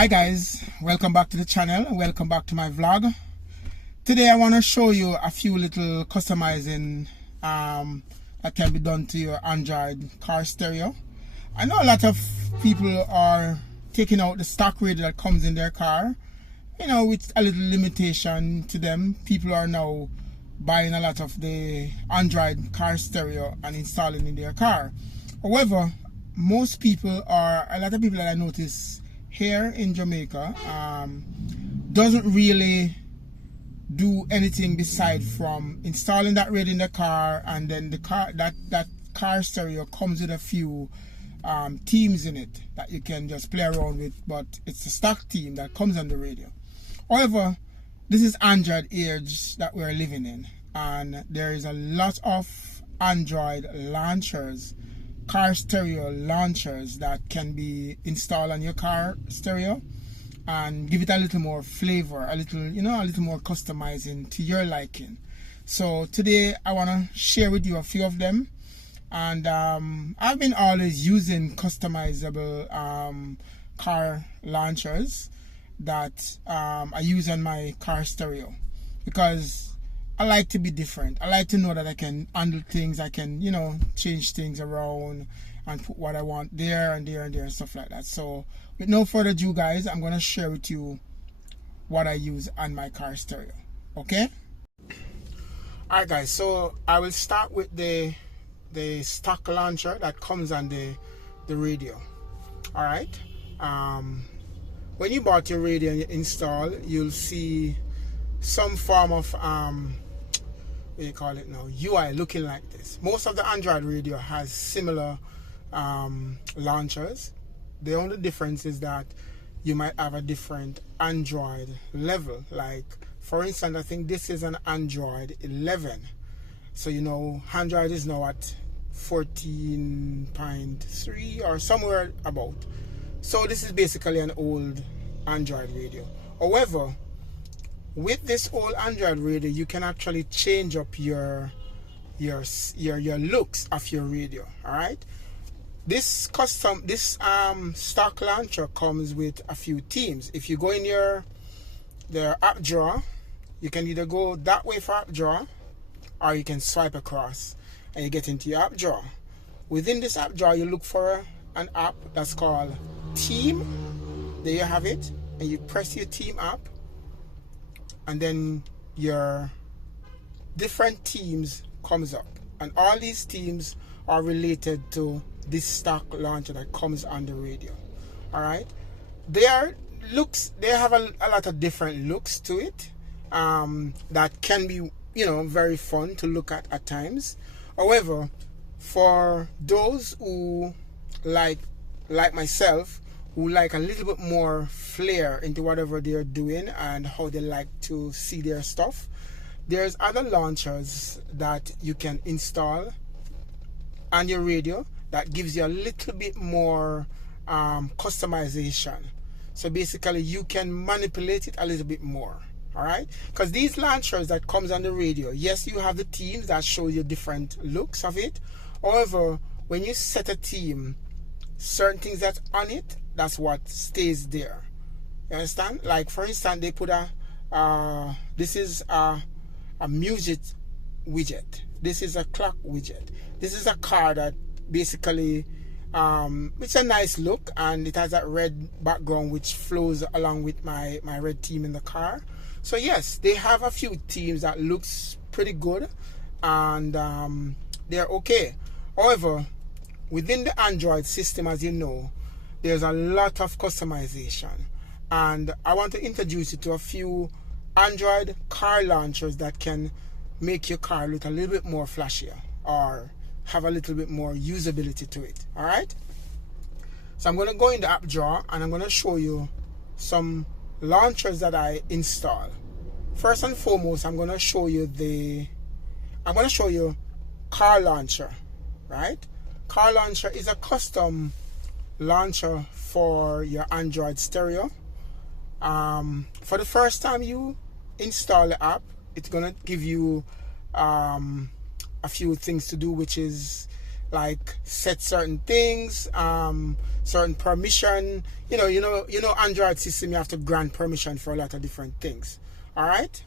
Hi guys, welcome back to the channel, welcome back to my vlog. Today I want to show you a few little customizing that can be done to your Android car stereo. I know a lot of people are taking out the stock radio that comes in their car, you know, with a little limitation to them. People are now buying a lot of the Android car stereo and installing in their car. However, most people, or a lot of people that I notice here in Jamaica, doesn't really do anything beside from installing that radio in the car, and then the car that car stereo comes with a few themes in it that you can just play around with, but it's a stock theme that comes on the radio. However, this is Android age that we're living in, and there is a lot of Android launchers, car stereo launchers, that can be installed on your car stereo and give it a little more flavor, a little more customizing to your liking. So today I want to share with you a few of them, and I've been always using customizable car launchers that I use on my car stereo, because I like to be different. I like to know that I can handle things. I can, change things around and put what I want there and there and there and stuff like that. So with no further ado, guys, I'm going to share with you what I use on my car stereo. Okay? Alright, guys. So I will start with the stock launcher that comes on the radio. Alright? When you bought your radio and you install, you'll see some form of what do you call it now, UI looking like this. Most of the Android radio has similar launchers. The only difference is that you might have a different Android level. Like, for instance, I think this is an Android 11. So Android is now at 14.3 or somewhere about. So this is basically an old Android radio. However, with this old Android radio, you can actually change up your looks of your radio. All right. This stock launcher comes with a few themes. If you go in the app drawer, you can either go that way for app drawer, or you can swipe across and you get into your app drawer. Within this app drawer, you look for an app that's called Theme. There you have it, and you press your theme app, and then your different themes comes up, and all these themes are related to this stock launcher that comes on the radio. All right, they have a lot of different looks to it that can be very fun to look at times. However, for those who like myself, who like a little bit more flair into whatever they're doing and how they like to see their stuff, there's other launchers that you can install on your radio that gives you a little bit more customization. So basically you can manipulate it a little bit more. All right, because these launchers that comes on the radio, yes, you have the themes that show you different looks of it. However, when you set a theme, certain things that's on it, that's what stays there. You understand? Like, for instance, they put this is a music widget. This is a clock widget. This is a car that basically it's a nice look, and it has that red background which flows along with my red theme in the car. So yes, they have a few themes that looks pretty good, and they're okay. However, within the Android system, as you know, there's a lot of customization, and I want to introduce you to a few Android car launchers that can make your car look a little bit more flashier or have a little bit more usability to it. All right, so I'm going to go in the app drawer and I'm going to show you some launchers that I install. First and foremost, I'm going to show you Car Launcher. Right, Car Launcher is a custom launcher for your Android stereo. For the first time you install the app, it's gonna give you a few things to do, which is like set certain things, certain permission. Android system, you have to grant permission for a lot of different things. All right.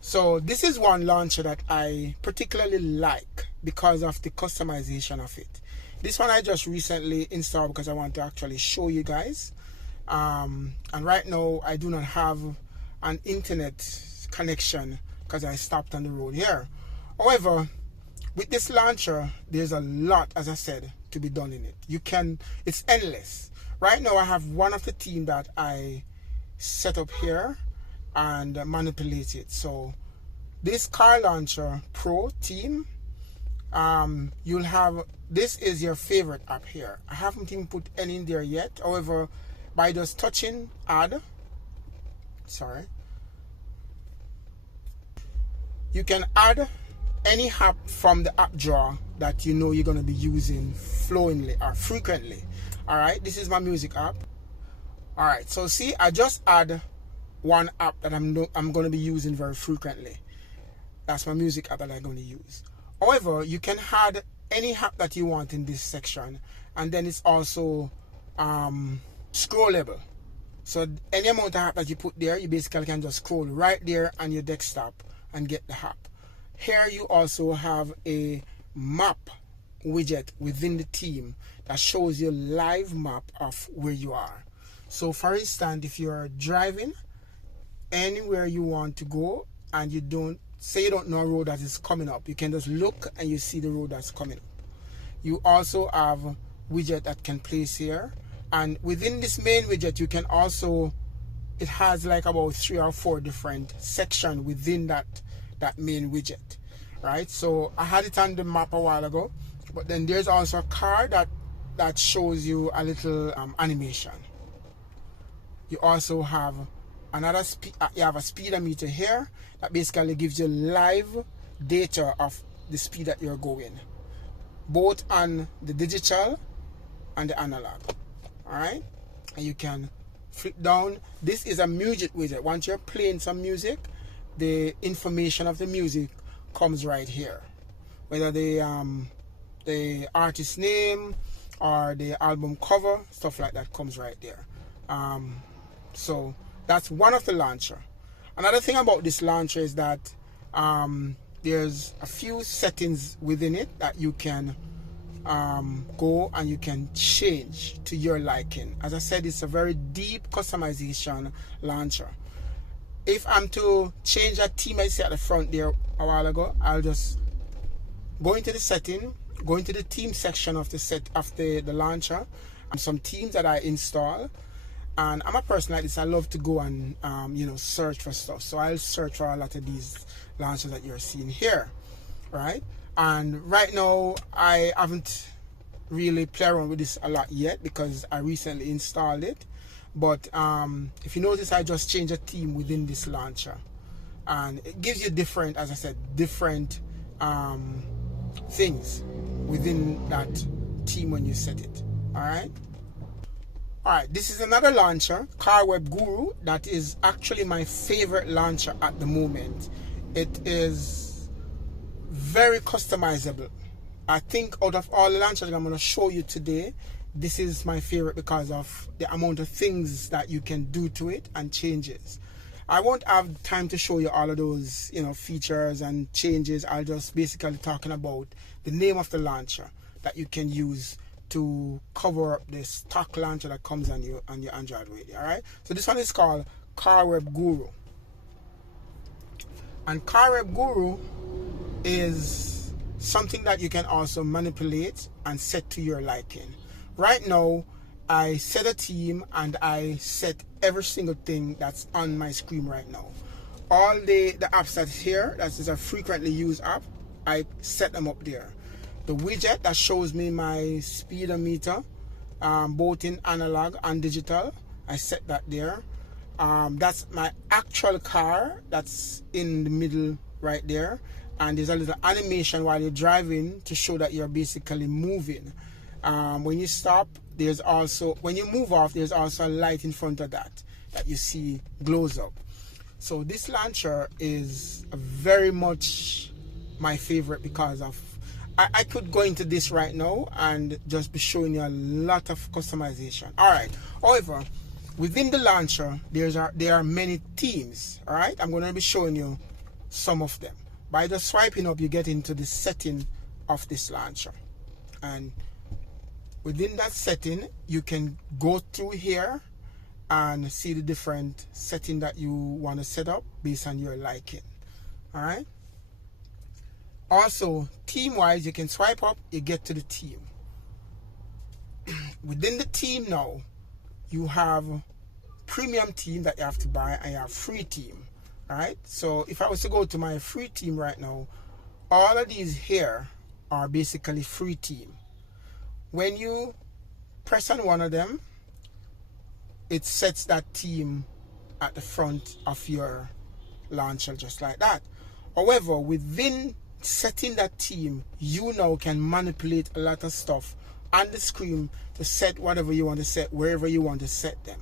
So this is one launcher that I particularly like because of the customization of it. This one I just recently installed because I want to actually show you guys. And right now I do not have an internet connection because I stopped on the road here. However, with this launcher, there's a lot, as I said, to be done in it. It's endless. Right now I have one of the theme that I set up here and manipulate it. So this car launcher pro theme, you'll have, this is your favorite app here. I haven't even put any in there yet. However, by just touching add, you can add any app from the app drawer that you know you're going to be using flowingly or frequently. All right, this is my music app. All right, so see, I just add one app that I'm going to be using very frequently. That's my music app that I'm going to use. However, you can add any app that you want in this section, and then it's also scrollable. So any amount of app that you put there, you basically can just scroll right there on your desktop and get the app. Here you also have a map widget within the theme that shows you live map of where you are. So for instance, if you're driving anywhere you want to go and you don't know a road that is coming up, you can just look and you see the road that's coming up. You also have a widget that can place here, and within this main widget you can also, it has like about 3 or 4 different sections within that main widget, right? So I had it on the map a while ago, but then there's also a car that shows you a little animation. You also have another you have a speedometer here that basically gives you live data of the speed that you're going, both on the digital and the analog. All right, and you can flip down. This is a music widget. Once you're playing some music, the information of the music comes right here, whether the artist name or the album cover, stuff like that comes right there. So that's one of the launcher. Another thing about this launcher is that there's a few settings within it that you can go and you can change to your liking. As I said, it's a very deep customization launcher. If I'm to change that theme I see at the front there a while ago, I'll just go into the setting, go into the theme section of the launcher, and some themes that I install. And I'm a person like this, I love to go and search for stuff. So I'll search for a lot of these launchers that you're seeing here, right? And right now I haven't really played around with this a lot yet because I recently installed it. But if you notice, I just changed a theme within this launcher, and it gives you different, as I said, different things within that theme when you set it. All right, this is another launcher, CarWeb Guru, that is actually my favorite launcher at the moment. It is very customizable. I think out of all the launchers that I'm going to show you today, this is my favorite because of the amount of things that you can do to it and changes. I won't have time to show you all of those features and changes. I'll just basically talking about the name of the launcher that you can use to cover up the stock launcher that comes on your Android radio. All right, so this one is called CarWeb Guru, and CarWeb Guru is something that you can also manipulate and set to your liking. Right now I set a theme and I set every single thing that's on my screen right now. All the apps that's here, that is a frequently used app, I set them up there. The widget that shows me my speedometer, both in analog and digital, I set that there. That's my actual car that's in the middle right there, and there's a little animation while you're driving to show that you're basically moving. When you stop, there's also, when you move off, there's also a light in front of that you see glows up. So this launcher is very much my favorite because of I could go into this right now and just be showing you a lot of customization. Alright, however, within the launcher, there are many themes. Alright, I'm going to be showing you some of them. By just swiping up, you get into the setting of this launcher. And within that setting, you can go through here and see the different setting that you want to set up based on your liking. Alright. Also, theme wise, you can swipe up, you get to the theme. Within the theme now, you have premium theme that you have to buy and you have free theme. Alright. So if I was to go to my free theme right now, all of these here are basically free theme. When you press on one of them, it sets that theme at the front of your launcher just like that. However, within setting that theme, you now can manipulate a lot of stuff on the screen to set whatever you want to set wherever you want to set them.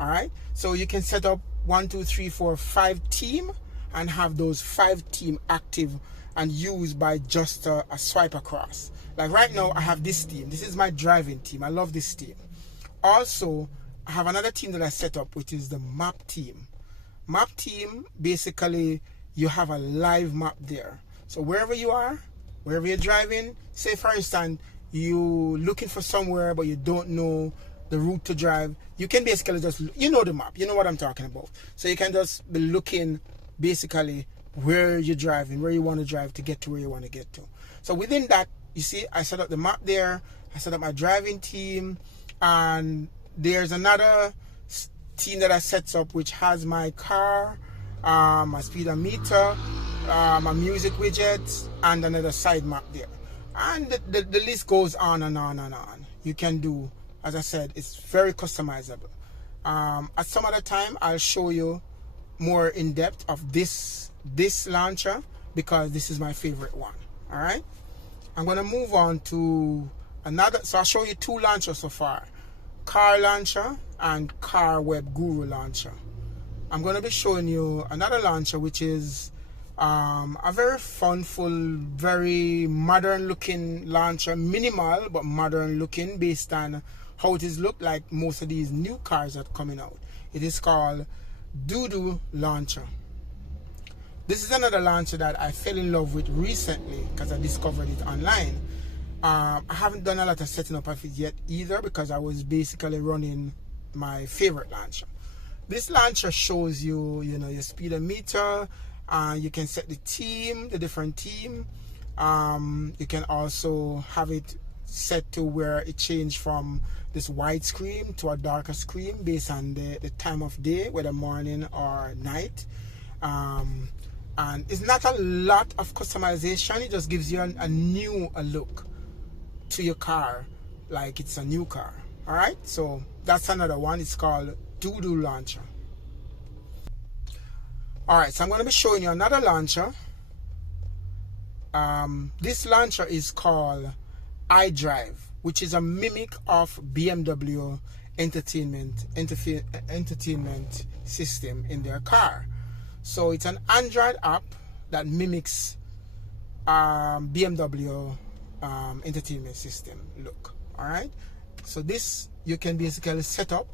Alright, so you can set up 1, 2, 3, 4, 5 theme and have those 5 theme active and used by just a swipe across. Like right now, I have this theme. This is my driving theme. I love this theme. Also, I have another theme that I set up, which is the map theme. Map theme, basically, you have a live map there. So wherever you are, wherever you're driving, say for instance, you looking for somewhere but you don't know the route to drive, you can basically just, you know the map, you know what I'm talking about. So you can just be looking basically where you're driving, where you want to drive to get to where you want to get to. So within that, you see, I set up the map there, I set up my driving theme, and there's another theme that I set up which has my car, my speedometer, my music widget, and another side map there. And the list goes on and on and on. You can do, as I said, it's very customizable. At some other time, I'll show you more in depth of this launcher because this is my favorite one. All right, I'm going to move on to another. So I'll show you 2 launchers so far. Car launcher and Car Web Guru launcher. I'm going to be showing you another launcher which is a very funful, very modern looking launcher, minimal but modern looking based on how it is look like most of these new cars that are coming out. It is called Doodoo launcher. This is another launcher that I fell in love with recently because I discovered it online. I haven't done a lot of setting up of it yet either because I was basically running my favorite launcher. This launcher shows you, your speedometer. You can set the theme, the different theme. You can also have it set to where it changed from this white screen to a darker screen based on the time of day, whether morning or night. And it's not a lot of customization. It just gives you a new look to your car like it's a new car. All right, so that's another one. It's called Doodoo launcher. All right, so I'm going to be showing you another launcher. This launcher is called iDrive, which is a mimic of BMW entertainment system in their car. So it's an Android app that mimics BMW entertainment system look. All right, so this you can basically set up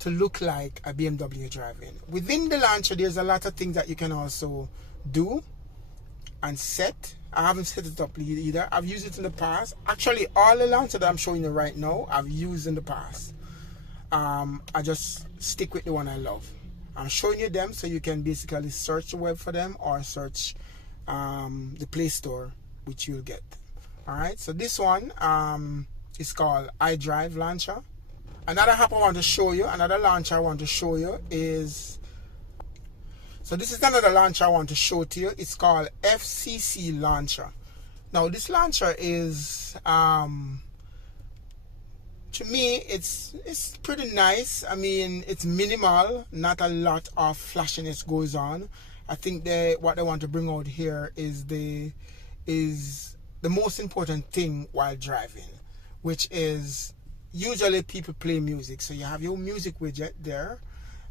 to look like a BMW driving. Within the launcher, there's a lot of things that you can also do and set. I haven't set it up either. I've used it in the past. Actually, all the launcher that I'm showing you right now, I've used in the past. I just stick with the one I love. I'm showing you them so you can basically search the web for them or search the Play Store, which you'll get. All right, so this one is called iDrive launcher. Another app I want to show you, another launcher I want to show you is, so this is another launcher I want to show to you. It's called FCC launcher. Now this launcher is, to me, it's pretty nice. I mean, it's minimal, not a lot of flashiness goes on. I think what they want to bring out here is the most important thing while driving, which is usually people play music. So you have your music widget there,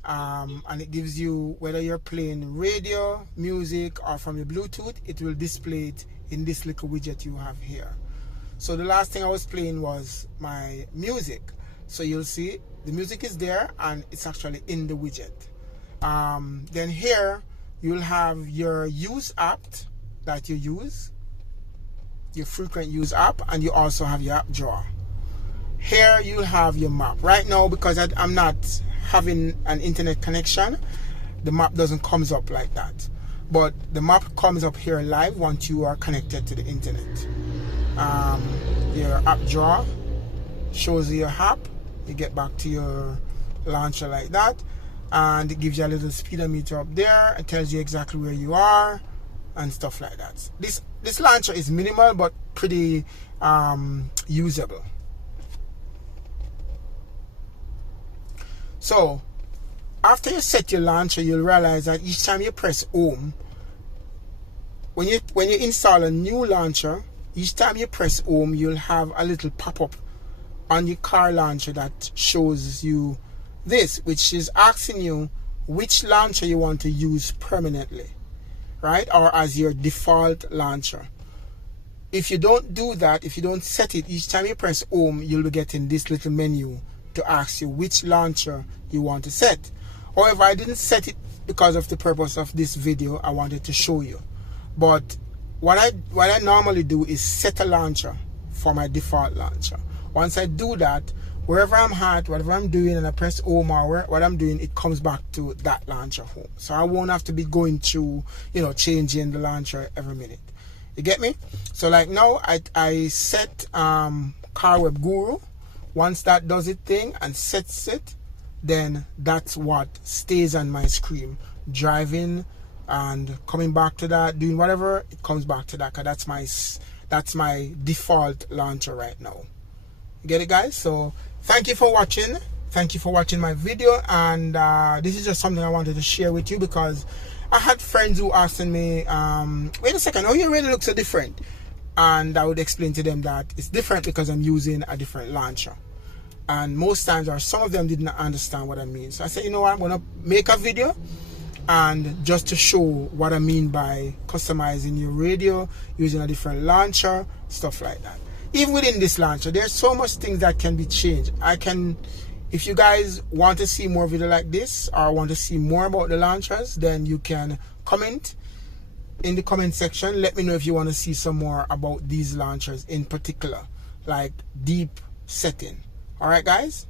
and it gives you, whether you're playing radio, music, or from your Bluetooth, it will display it in this little widget you have here. So the last thing I was playing was my music. So you'll see the music is there and it's actually in the widget. Then here you'll have your use app that you use, your frequent use app, and you also have your app drawer. Here you'll have your map. Right now, because I'm not having an internet connection, the map doesn't comes up like that. But the map comes up here live once you are connected to the internet. Your app drawer shows you your app. You get back to your launcher like that, and it gives you a little speedometer up there. It tells you exactly where you are and stuff like that. This launcher is minimal but pretty usable. So after you set your launcher, you'll realize that each time you press home, when you install a new launcher, each time you press home, you'll have a little pop-up on your car launcher that shows you this, which is asking you which launcher you want to use permanently, right, or as your default launcher. If you don't do that, if you don't set it, each time you press home, you'll be getting this little menu to ask you which launcher you want to set. However, I didn't set it because of the purpose of this video. I wanted to show you. But what I normally do is set a launcher for my default launcher. Once I do that, wherever I'm at, whatever I'm doing, and I press home or what I'm doing, it comes back to that launcher home. So I won't have to be going through, changing the launcher every minute. You get me? So like now, I set Car Web Guru. Once that does its thing and sets it, then that's what stays on my screen. Driving and coming back to that, doing whatever, it comes back to that, because that's my default launcher right now. You get it, guys? So thank you for watching. Thank you for watching my video, and this is just something I wanted to share with you, because I had friends who asked me, wait a second, oh, you really look so different. And I would explain to them that it's different because I'm using a different launcher. And most times, or some of them did not understand what I mean. So I said, you know what, I'm going to make a video and just to show what I mean by customizing your radio, using a different launcher, stuff like that. Even within this launcher, there's so much things that can be changed. If you guys want to see more video like this, or want to see more about the launchers, then you can comment in the comment section. Let me know if you want to see some more about these launchers in particular, like deep setting. Alright guys,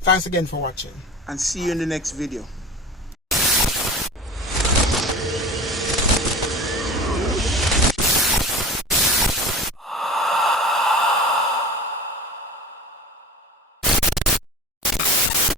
thanks again for watching, and see you in the next video.